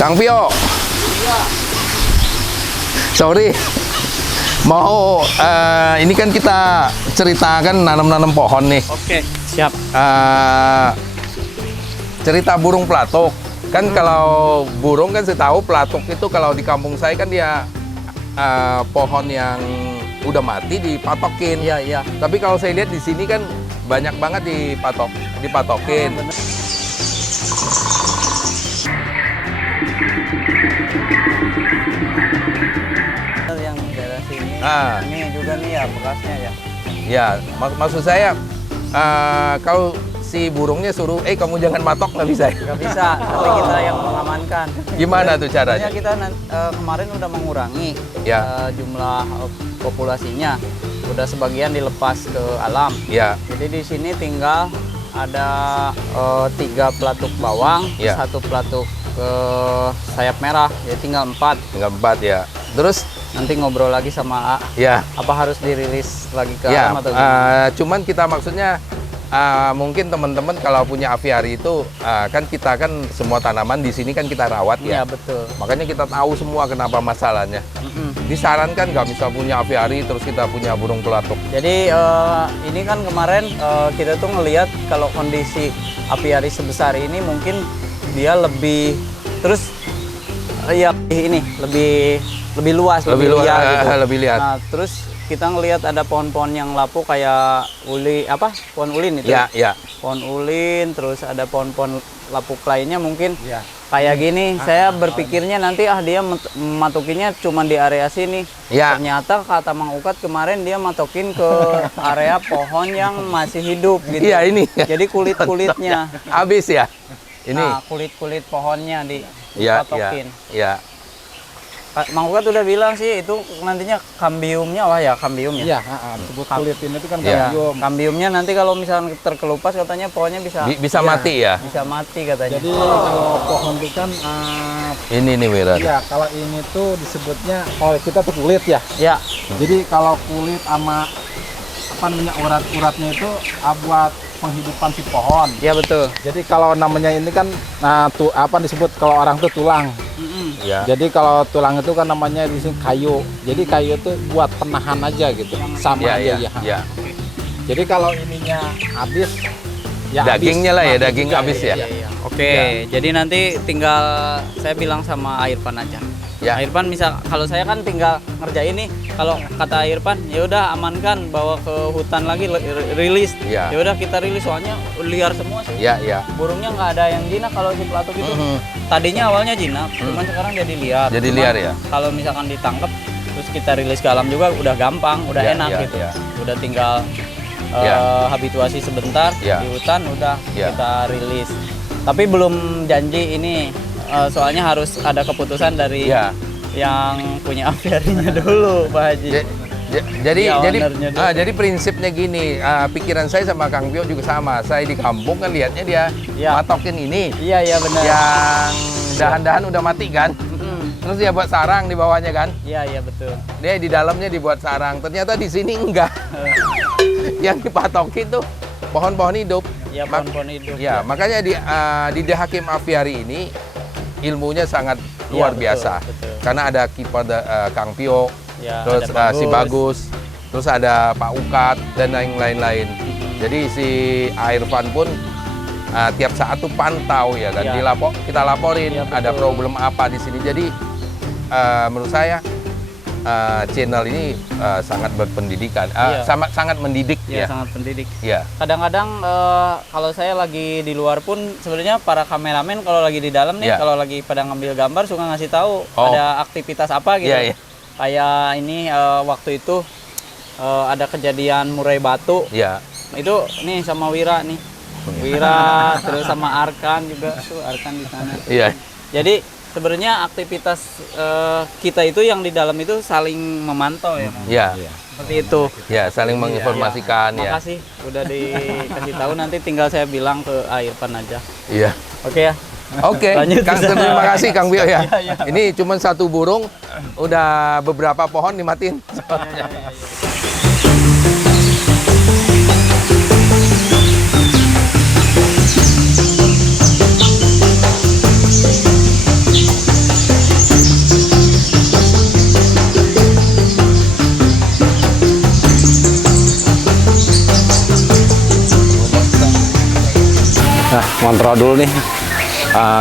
Kang Pio. Iya. Sorry. Mau ini kan kita ceritakan nanam-nanam pohon nih. Oke, siap. Cerita burung pelatuk. Kan kalau burung kan saya tahu pelatuk itu kalau di kampung saya kan dia pohon yang udah mati dipatokin. Iya, iya. Tapi kalau saya lihat di sini kan banyak banget dipatokin. Bener. Yang daerah sini, ini juga nih ya bekasnya ya. Ya, maksud saya kalau si burungnya suruh, kamu jangan matok, nggak bisa. Nggak bisa, tapi kita yang mengamankan. Gimana tuh caranya? Sebenarnya kita kemarin udah mengurangi Ya. jumlah populasinya. Udah sebagian dilepas ke alam. Ya, Jadi di sini tinggal ada 3 pelatuk bawang, Ya. 1 pelatuk sayap merah, jadi tinggal 4. tinggal 4 ya. Terus, Nanti ngobrol lagi sama A, ya, apa harus dirilis lagi ke ya. alam atau gimana? Cuman kita maksudnya mungkin teman-teman kalau punya aviari itu kan kita kan semua tanaman di sini kan kita rawat ya. Iya betul. Makanya kita tahu semua kenapa masalahnya. Disarankan nggak bisa punya aviari terus kita punya burung pelatuk. Jadi ini kan kemarin kita tuh ngelihat kalau kondisi apiari sebesar ini mungkin dia lebih terus ya ini lebih luas, Lebih luas, liar gitu. lebih liar. Nah, terus kita ngelihat ada pohon-pohon yang lapuk kayak pohon ulin itu. Ya, ya. Pohon ulin, terus ada pohon-pohon lapuk lainnya mungkin Ya. kayak gini. Saya berpikirnya nanti dia matokinnya cuma di area sini. Ya. Ternyata kata Mang Ukat kemarin dia matokin ke area pohon yang masih hidup gitu. Iya, ini. Jadi kulit-kulitnya. Habis ya. Ini. Nah, kulit-kulit pohonnya Ya, ya, dipatokin. ya. Mang Ukat udah bilang sih itu nantinya kambiumnya, wah ya kambium ya. Iya, disebut kulit ini itu kan Iya. kambium. Kambiumnya nanti kalau misalnya terkelupas katanya pohonnya bisa Bisa mati ya. bisa mati katanya. Jadi kalau pohon itu kan, Ini nih Wiran. ya kalau ini tuh disebutnya, kalau kita tuh kulit ya. Ya, Jadi kalau kulit sama apa namanya urat-uratnya itu buat penghidupan si pohon. ya betul. Jadi kalau namanya ini kan, tuh apa disebut kalau orang tuh tulang. Ya. Jadi kalau tulang itu kan namanya di sini kayu. Jadi kayu itu buat penahan aja gitu, sama Ya, aja ya, ya. ya. Jadi kalau ininya habis, ya Dagingnya lah ya, mati daging juga, habis ya. Oke, jadi nanti tinggal saya bilang sama Irfan aja. Ya. Irfan misal kalau saya kan tinggal ngerjain nih. Kalau kata Irfan, ya udah amankan, bawa ke hutan lagi rilis. Ya. Ya udah kita rilis soalnya liar semua sih. Ya, ya. Burungnya nggak ada yang jinak kalau si pelatuk itu. Tadinya awalnya jinak, cuman sekarang jadi liar. Jadi Cuman liar ya? Kalau misalkan ditangkap terus kita rilis ke alam juga udah gampang, udah Ya, enak ya, gitu. ya. Udah tinggal habituasi sebentar Ya. di hutan udah Ya. kita rilis. Tapi belum janji ini soalnya harus ada keputusan dari Ya. yang punya aviarinya dulu, Pak Haji. Jadi Iya, jadi ownernya dulu. jadi prinsipnya gini, pikiran saya sama Kang Pio juga sama. Saya di kampung kan lihatnya dia Iya. matokin ini Iya, iya benar. yang dahan-dahan udah mati kan. Terus dia buat sarang di bawahnya kan. Iya, iya betul. Dia di dalamnya dibuat sarang. Ternyata di sini enggak. Yang dipatokin tuh pohon-pohon hidup. Ya pohon-pohon hidup. Ya, makanya di The Hakim Aviary ini ilmunya sangat luar Iya, betul, biasa. betul. Karena ada kiper Kang Pio, Ya, terus ada si Bagus, terus ada Pak Ukat dan yang lain-lain. Jadi si Irfan pun tiap saat tuh pantau ya kan, Ya. kita laporin Ya, betul. ada problem apa di sini. Jadi menurut saya channel ini sangat berpendidikan, Iya. sangat mendidik Ya, ya. sangat pendidik. Ya. Kadang-kadang kalau saya lagi di luar pun sebenarnya para kameramen kalau lagi di dalam nih, Ya. kalau lagi pada ngambil gambar suka ngasih tahu Oh. ada aktivitas apa gitu. Iya, iya. Kayak ini waktu itu ada kejadian murai batu. Ya. Itu nih sama Wira nih. Wira terus sama Arkan juga tuh, Arkan di sana. Iya. Jadi sebenarnya aktivitas kita itu yang di dalam itu saling memantau ya, Mas. Ya. Seperti itu. Ya, saling menginformasikan ya. Makasih udah dikasih tahu, nanti tinggal saya bilang ke Irfan aja. Iya. Oke ya. Oke, Lanjut. Kang, terima kasih Kang Bio ya. Iya, iya. Ini cuma satu burung, udah beberapa pohon dimatiin. Nah, kontrol dulu nih.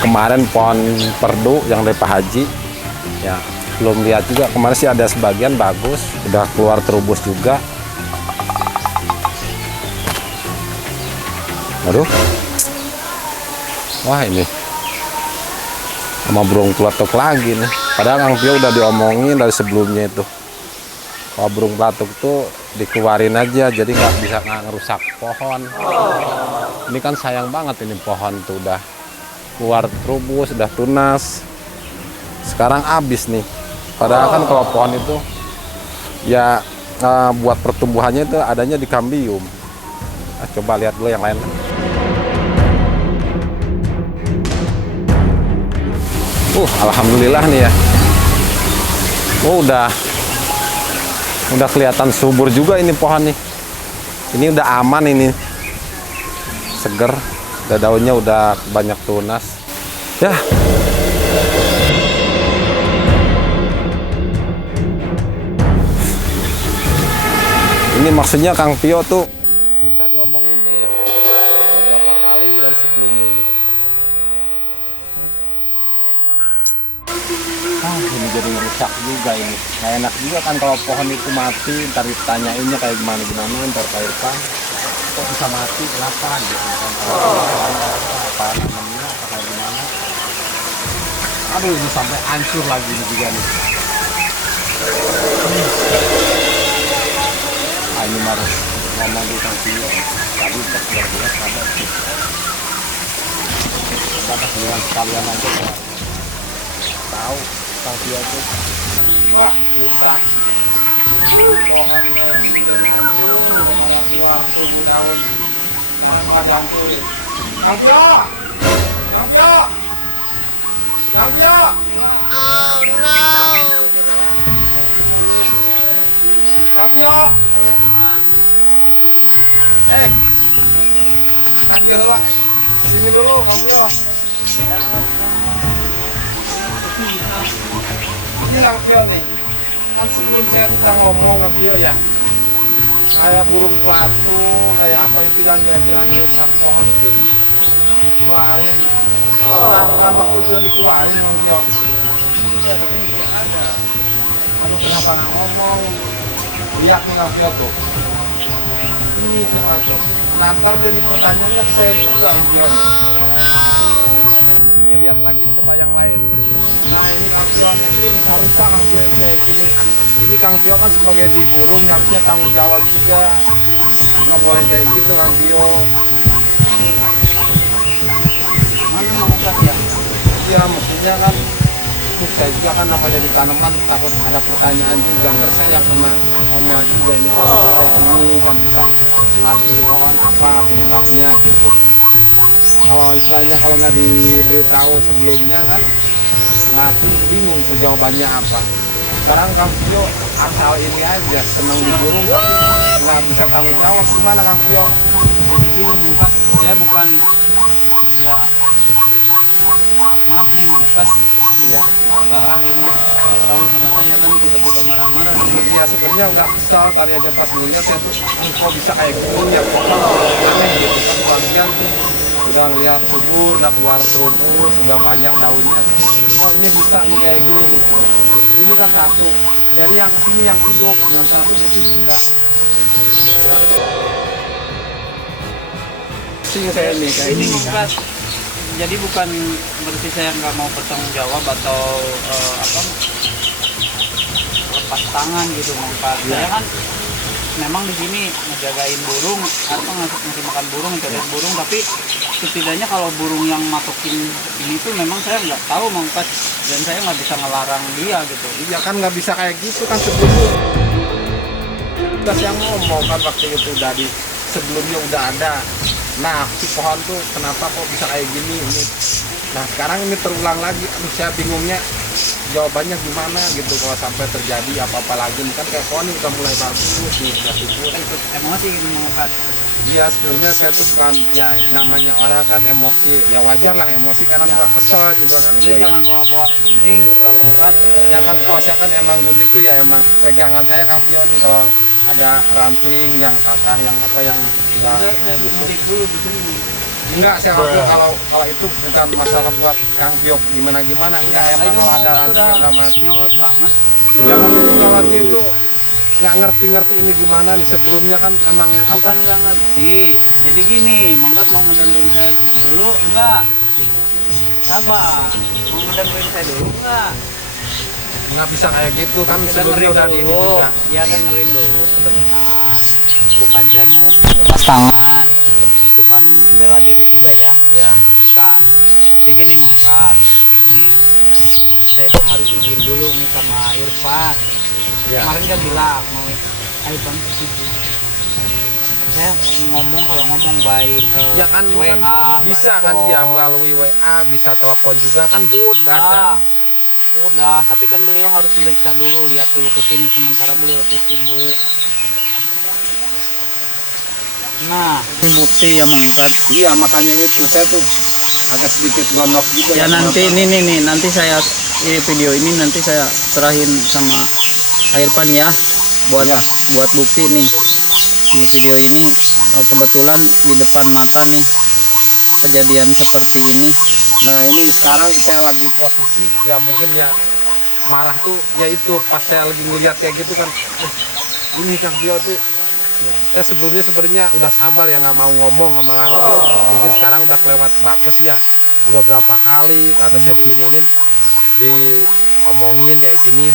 Kemarin pohon perdu yang dari Pak Haji, ya belum lihat juga. Kemarin sih ada sebagian bagus, udah keluar terubus juga. Aduh, wah ini sama burung pelatuk lagi nih. Padahal Kang Pio udah diomongin dari sebelumnya itu. Kalau burung pelatuk tuh dikeluarin aja, jadi nggak ngerusak pohon. Ini kan sayang banget ini pohon tuh udah keluar terubus, udah tunas. Sekarang habis nih. Padahal kan kalau pohon itu ya buat pertumbuhannya itu adanya di kambium. Nah, coba lihat dulu yang lain. Alhamdulillah nih ya. Udah kelihatan subur juga ini pohon nih. Ini udah aman ini. Seger, udah daunnya udah banyak tunas. Ya. Ini maksudnya Kang Pio tuh ini jadi rusak juga ini. Nggak enak juga kan kalau pohon itu mati, ntar ditanyainnya kayak gimana ntar Pak Irfan kok bisa mati, kenapa gitu kan. Apa namanya, apa kayak gimana. Aduh, ini sampai hancur lagi ini juga nih. Ini harus ngomong di Kang Pio. Tadi udah jelas ada sih. Batas dengan sekalian aja Pak. Tahu Kang Pio itu. Wah, rusak. Pohon itu udah pada keluar tumbuh daun. Sekarang pada dihancurin. Kang Pio! Kang Pio! Kang Pio! Oh no! Kang Pio! Kang Pio lah. Sini dulu Kang Pio. Ini Kang Pio nih. Kan sebelum saya udah ngomong Kang Pio ya. Kayak burung pelatuk, kayak apa itu yang kira-kira ngerusak pohon itu dikeluarin. Kan waktu itu dikeluarin Kang Pio. Ya tapi nggak ada. Aduh, kenapa nggak ngomong? Lihat nih Kang Pio tuh. Ini coba tuh. Nanti jadi pertanyaannya ke saya juga Kang Pio. Nah ini Kang Pio ini bisa rusak Kang Pio kayak gini. Ini Kang Pio kan sebagai di burung harusnya tanggung jawab juga. Nggak boleh kayak gitu Kang Pio. Mana mau ya? Iya mestinya kan. Saya juga kan namanya di tanaman takut ada pertanyaan juga. Ntar saya yang kena omel juga ini kok kayak gini kan bisa mati di pohon apa penyebabnya gitu. Kalau istilahnya kalau nggak diberitahu sebelumnya kan mati bingung tuh jawabannya apa. Sekarang Kang Pio asal ini aja senang di burung tapi nggak bisa tanggung jawab. Gimana Kang Pio? Jadi ini bukan, saya bukan ya maaf nih Mas. Iya. Sekarang ini tahu sama saya kan tiba-tiba marah-marah. Ya sebenarnya udah kesal tadi aja pas ngeliat saya tuh kok bisa kayak gini ya pohon aneh gitu kan bagian tuh udah ngeliat subur, udah keluar terubus, udah banyak daunnya. Oh ini bisa nih kayak gini nih. Ini kan satu. Jadi yang kesini yang hidup, yang satu kesini enggak. Sini saya nih kayak Ini gini. bukan, jadi bukan berarti saya nggak mau bertanggung jawab atau lepas tangan gitu Pak. Saya kan memang di sini ngejagain burung, ngasih makan burung, ngejagain burung, tapi setidaknya kalau burung yang masukin ini tuh memang saya nggak tahu Pak, dan saya nggak bisa ngelarang dia gitu. Iya kan nggak bisa kayak gitu kan sebelumnya. Udah saya ngomong kan waktu itu dari sebelumnya udah ada. Nah si pohon tuh kenapa kok bisa kayak gini ini. Nah sekarang ini terulang lagi. Aduh saya bingungnya jawabannya gimana gitu kalau sampai terjadi apa-apa lagi. Kan kayak pohon ini udah mulai bagus nih, udah subur. Ikut emosi gitu Pak. Iya sebenarnya saya tuh bukan ya namanya orang kan emosi ya wajar lah emosi karena suka kesel juga kan. Jadi jangan bawa gunting Pak. Ya kan kalau saya kan emang gunting itu ya emang pegangan saya Kang Pio nih kalau ada ranting yang patah yang apa yang udah Saya gunting dulu di sini. Enggak, saya Kang Pio, kalau itu bukan masalah buat Kang Pio gimana enggak, emang kalau ada ranting yang udah mati nyolot banget. jangan nyolotnya itu nggak ngerti ini gimana nih, sebelumnya kan emang Bukan nggak ngerti. Jadi gini, Mangkat mau ngedengerin saya dulu enggak? Sabar. Mau ngedengerin saya dulu enggak? nggak bisa kayak gitu kan, sebelumnya udah di ini juga. Ya dengerin dulu sebentar. Bukan saya mau lepas tangan. Bukan bela diri juga ya. Ya, Bukan. Jadi gini Mangkat. Nih. Saya itu harus izin dulu nih sama Irfan. ya. Kemarin kan bilang mau Irfan sibuk. Saya kalau ngomong baik Ya kan, WA, kan bisa by kan phone. dia melalui WA, bisa telepon juga kan, udah ada. Udah, tapi kan beliau harus meriksa dulu, lihat dulu ke sini sementara beliau tuh sibuk. Nah, ini bukti ya Mangkat. Iya, makanya itu saya tuh agak sedikit gonok juga. Ya nanti ini nanti saya ini video ini nanti saya serahin sama Irfan ya buat Ya. buat bukti nih. Di video ini kebetulan di depan mata nih kejadian seperti ini. Nah ini sekarang saya lagi posisi ya mungkin ya marah tuh ya itu pas saya lagi ngeliat kayak gitu kan, ini Kang Pio tuh saya sebelumnya sebenarnya udah sabar ya, nggak mau ngomong sama Kang Pio. Mungkin sekarang udah kelewat batas ya, udah berapa kali kata saya diinin diomongin kayak gini.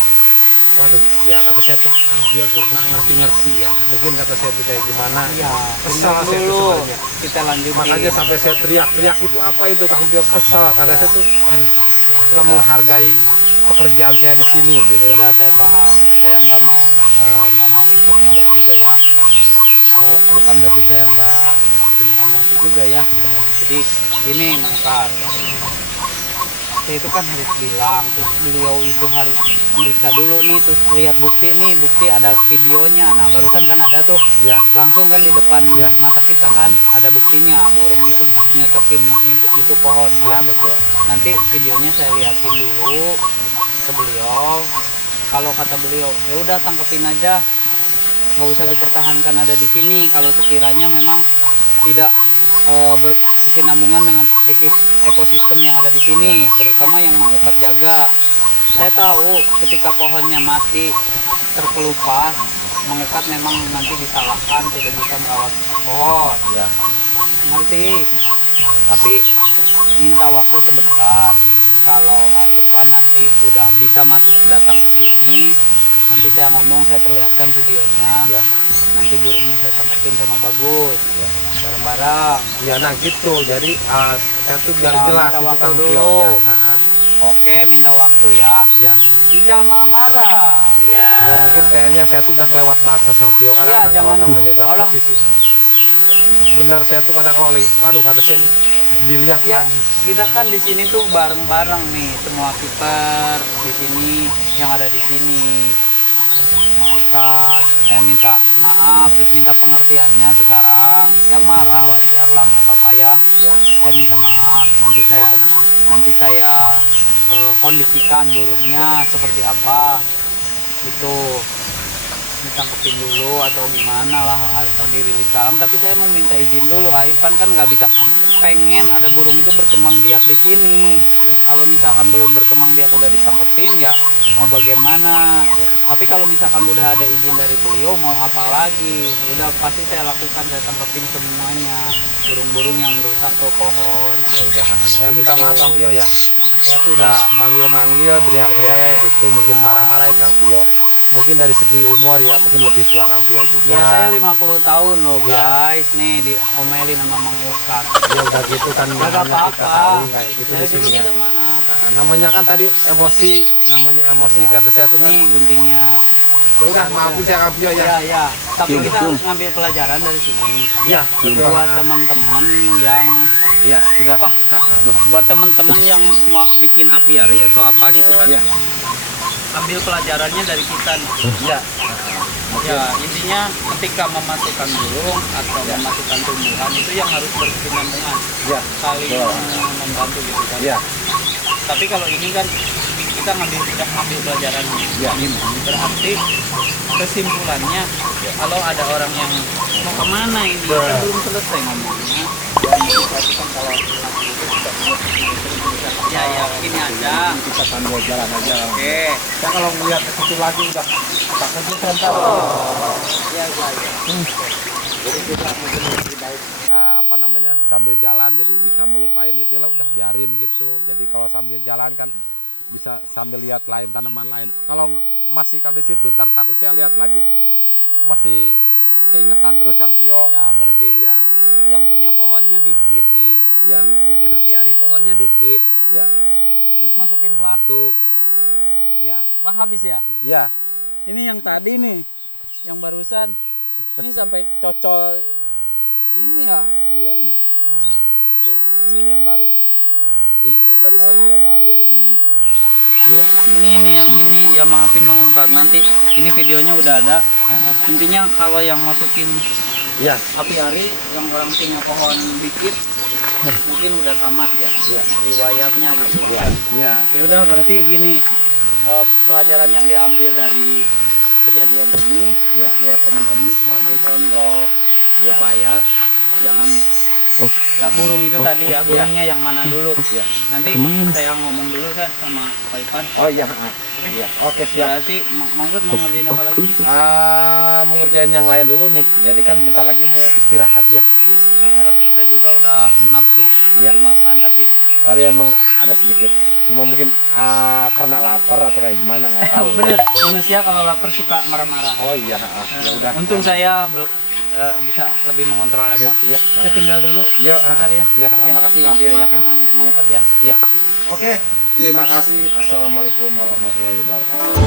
Waduh, ya kata saya tuh Kang Pio tuh nggak ngerti ya, mungkin kata saya tuh kayak gimana. Ya, Kesal saya tuh dulu sebenarnya. kita lanjutin. Makanya sampai saya teriak-teriak itu apa itu Kang Pio, kesal karena saya tuh nggak menghargai pekerjaan saya di sini gitu. Ya udah saya paham. Saya nggak mau ikut nyolot juga ya. Bukan berarti saya nggak punya emosi juga ya. Jadi ini Mangkat. Saya itu kan harus bilang, terus beliau itu harus meriksa dulu nih, terus lihat bukti nih, bukti ada videonya. Nah barusan kan ada tuh, Ya. langsung kan di depan Ya. mata kita kan ada buktinya, burung itu nyocokin itu pohon Ya, kan. betul. Nanti videonya saya liatin dulu ke beliau. Kalau kata beliau, ya udah tangkepin aja, nggak usah dipertahankan ada di sini. Kalau sekiranya memang tidak berkesinambungan dengan ekosistem yang ada di sini, terutama yang Mangkat jaga. Saya tahu ketika pohonnya mati terkelupas, Mangkat memang nanti disalahkan tidak bisa merawat pohon. Ya. Ngerti? Tapi minta waktu sebentar. Kalau Irfan nanti udah bisa masuk datang ke sini, nanti saya ngomong, saya perlihatkan videonya. Ya. Nanti burungnya saya tangkepin sama bagus, Ya. bareng-bareng. Ya, nah gitu. Jadi saya tuh biar Ya, jelas minta itu waktu Kang Pio. dulu. Ya. Oke, minta waktu ya. Ya. Tidak marah. Ya, mungkin kayaknya saya tuh udah kelewat batas Kang Pio karena Iya, kan jangan. kalau namanya udah Tolong. posisi. Benar saya tuh kadang kalau aduh kata saya nih, dilihat Ya, lagi. kita kan di sini tuh bareng-bareng nih, semua kiper di sini yang ada di sini. Mangkat, saya minta maaf, terus minta pengertiannya sekarang. Ya marah wajar lah, nggak apa-apa ya. Ya. Saya minta maaf, nanti saya kondisikan burungnya seperti apa. Itu ditangkepin dulu atau gimana lah, atau dirilis salam. Tapi saya mau minta izin dulu. Irfan kan nggak bisa pengen ada burung itu berkembang biak di sini. Kalau misalkan belum berkembang biak udah ditangkepin ya mau bagaimana. Tapi kalau misalkan udah ada izin dari beliau mau apa lagi, udah pasti saya lakukan, saya tangkepin semuanya burung-burung yang rusak ke pohon. Ya udah, saya minta maaf Kang Pio ya. Saya tuh udah manggil-manggil, teriak-teriak gitu, mungkin marah-marahin Kang Pio. Mungkin dari segi umur ya, mungkin lebih tua Kang Pio juga. Ya saya 50 tahun loh Ya. guys, nih diomelin sama Mang Ustad. Ya udah gitu kan, Nggak namanya kita apa-apa. tahu kayak gitu Dari di sini dulu ya. kita maaf. Nah, namanya kan tadi emosi, namanya emosi kata saya tuh kan. Nih guntingnya. Ya udah maafin saya Kang Pio ya. Ya, ya. Tapi Cium, kita cium. harus ngambil pelajaran dari sini. Iya, betul. Buat teman-teman yang Iya, udah. apa? Buat teman-teman yang mau bikin apiari atau apa gitu kan. Iya. Ambil pelajarannya dari kita nih. Iya. Ya, intinya ketika memasukkan burung atau memasukkan tumbuhan itu yang harus berkesinambungan, Iya. saling Betul. membantu gitu kan. Iya. Tapi kalau ini kan kita udah ngambil pelajaran Ya. ini. Berarti kesimpulannya kalau ada orang yang mau kemana ini kan belum selesai ngomongnya. Tapi kan kalau Ya gini aja. kita sambil jalan aja. Oke. Saya kalau melihat ke situ lagi udah takutnya saya ntar. Ya. Jadi kita mungkin lebih baik apa namanya sambil jalan jadi bisa melupain itu lah udah biarin gitu. Jadi kalau sambil jalan kan bisa sambil lihat lain tanaman lain. Kalau masih kalau di situ ntar takut saya lihat lagi masih keingetan terus Kang Pio. Ya berarti Iya, yang punya pohonnya dikit nih, Ya. yang bikin apiari pohonnya dikit, iya, terus masukin pelatuk, iya, bang habis ya. iya. Ini yang tadi nih, yang barusan, ini sampai cocol ini ya. Iya. Ini ya. Tuh, ini nih yang baru. Ini barusan. Oh iya, baru. Ya ini. Iya. Ini yang ini ya maafin Bang Ustadz. Nanti ini videonya udah ada. Intinya kalau yang masukin Iya. apiari yang orang punya pohon dikit mungkin udah tamat ya. Iya. Riwayatnya gitu. Iya. Iya. Ya udah berarti gini pelajaran yang diambil dari kejadian ini Ya. buat teman-teman sebagai contoh Ya. supaya jangan ya burung itu tadi ya burungnya yang mana dulu Ya. nanti saya ngomong dulu kan sama Pak Ipan. Oh iya. Iya. Oke siap. Berarti Manggut mau ngerjain apa lagi? Mau ngerjain yang lain dulu nih. Jadi kan bentar lagi mau istirahat ya. Saya juga udah nafsu Ya. makan tapi Tadi emang ada sedikit. Cuma mungkin karena lapar atau kayak gimana nggak tahu. bener manusia kalau lapar suka marah-marah. Oh iya. Ya udah. Untung saya bisa lebih mengontrol emosi. Ya. Saya tinggal dulu. Ya. Bentar ya. Ya. Oke. Makasih Kang Pio ya. Maafin Manggut ya. Ya. Oke. Terima kasih. Assalamualaikum warahmatullahi wabarakatuh.